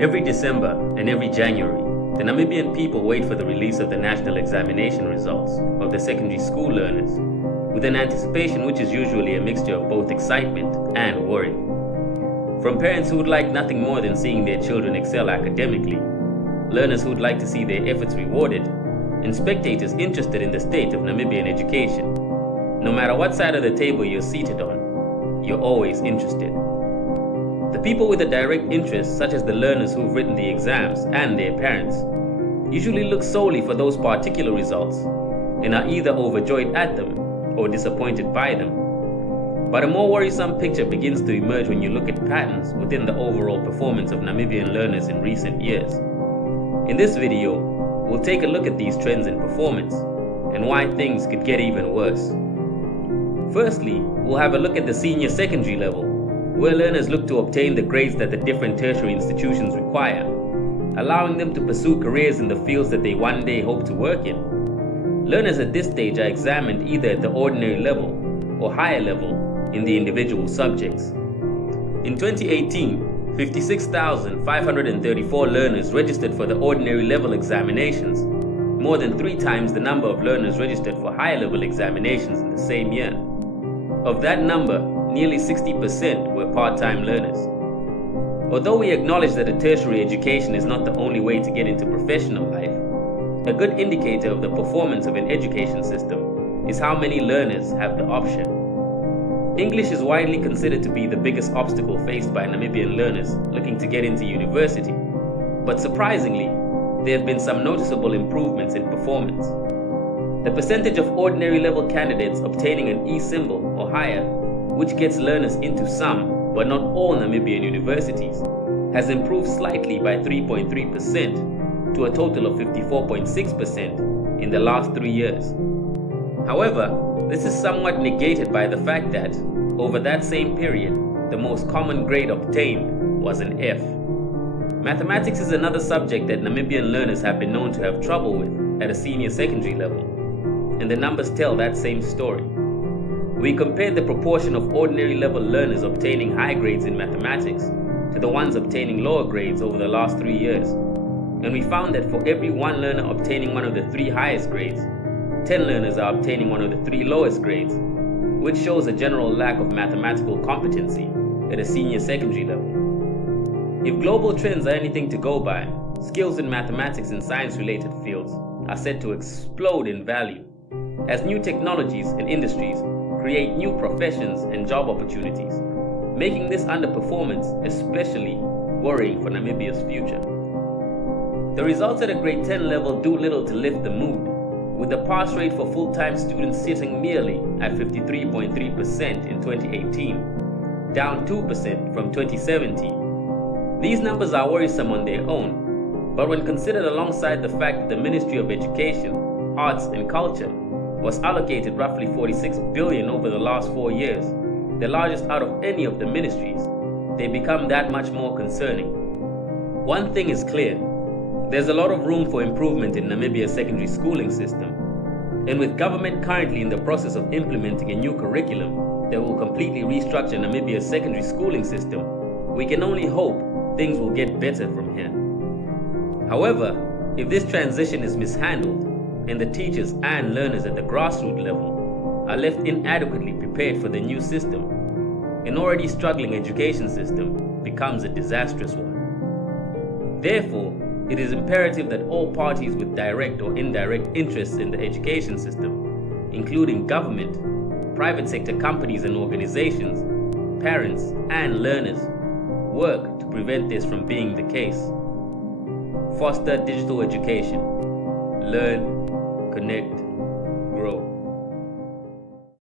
Every December and every January, the Namibian people wait for the release of the national examination results of the secondary school learners, with an anticipation which is usually a mixture of both excitement and worry. From parents who would like nothing more than seeing their children excel academically, learners who would like to see their efforts rewarded, and spectators interested in the state of Namibian education. No matter what side of the table you're seated on, you're always interested. The people with a direct interest, such as the learners who've written the exams and their parents, usually look solely for those particular results and are either overjoyed at them or disappointed by them. But a more worrisome picture begins to emerge when you look at patterns within the overall performance of Namibian learners in recent years. In this video, we'll take a look at these trends in performance and why things could get even worse. Firstly, we'll have a look at the senior secondary level, where learners look to obtain the grades that the different tertiary institutions require, allowing them to pursue careers in the fields that they one day hope to work in. Learners at this stage are examined either at the ordinary level or higher level in the individual subjects. In 2018, 56,534 learners registered for the ordinary level examinations, more than 3 times the number of learners registered for higher level examinations in the same year. Of that number, nearly 60% were part-time learners. Although we acknowledge that a tertiary education is not the only way to get into professional life, a good indicator of the performance of an education system is how many learners have the option. English is widely considered to be the biggest obstacle faced by Namibian learners looking to get into university, but surprisingly, there have been some noticeable improvements in performance. The percentage of ordinary level candidates obtaining an E symbol or higher, which gets learners into some, but not all Namibian universities, has improved slightly by 3.3% to a total of 54.6% in the last 3 years. However, this is somewhat negated by the fact that, over that same period, the most common grade obtained was an F. Mathematics is another subject that Namibian learners have been known to have trouble with at a senior secondary level, and the numbers tell that same story. We compared the proportion of ordinary level learners obtaining high grades in mathematics to the ones obtaining lower grades over the last 3 years, and we found that for every 1 learner obtaining one of the 3 highest grades, 10 learners are obtaining one of the 3 lowest grades, which shows a general lack of mathematical competency at a senior secondary level. If global trends are anything to go by, skills in mathematics and science-related fields are set to explode in value, as new technologies and industries create new professions and job opportunities, making this underperformance especially worrying for Namibia's future. The results at a grade 10 level do little to lift the mood, with the pass rate for full-time students sitting merely at 53.3% in 2018, down 2% from 2017. These numbers are worrisome on their own, but when considered alongside the fact that the Ministry of Education, Arts and Culture was allocated roughly 46 billion over the last 4 years, the largest out of any of the ministries, they become that much more concerning. One thing is clear, there's a lot of room for improvement in Namibia's secondary schooling system, and with government currently in the process of implementing a new curriculum that will completely restructure Namibia's secondary schooling system, we can only hope things will get better from here. However, if this transition is mishandled, and the teachers and learners at the grassroots level are left inadequately prepared for the new system, an already struggling education system becomes a disastrous one. Therefore, it is imperative that all parties with direct or indirect interests in the education system, including government, private sector companies and organizations, parents and learners, work to prevent this from being the case. Foster digital education. Learn, connect, grow.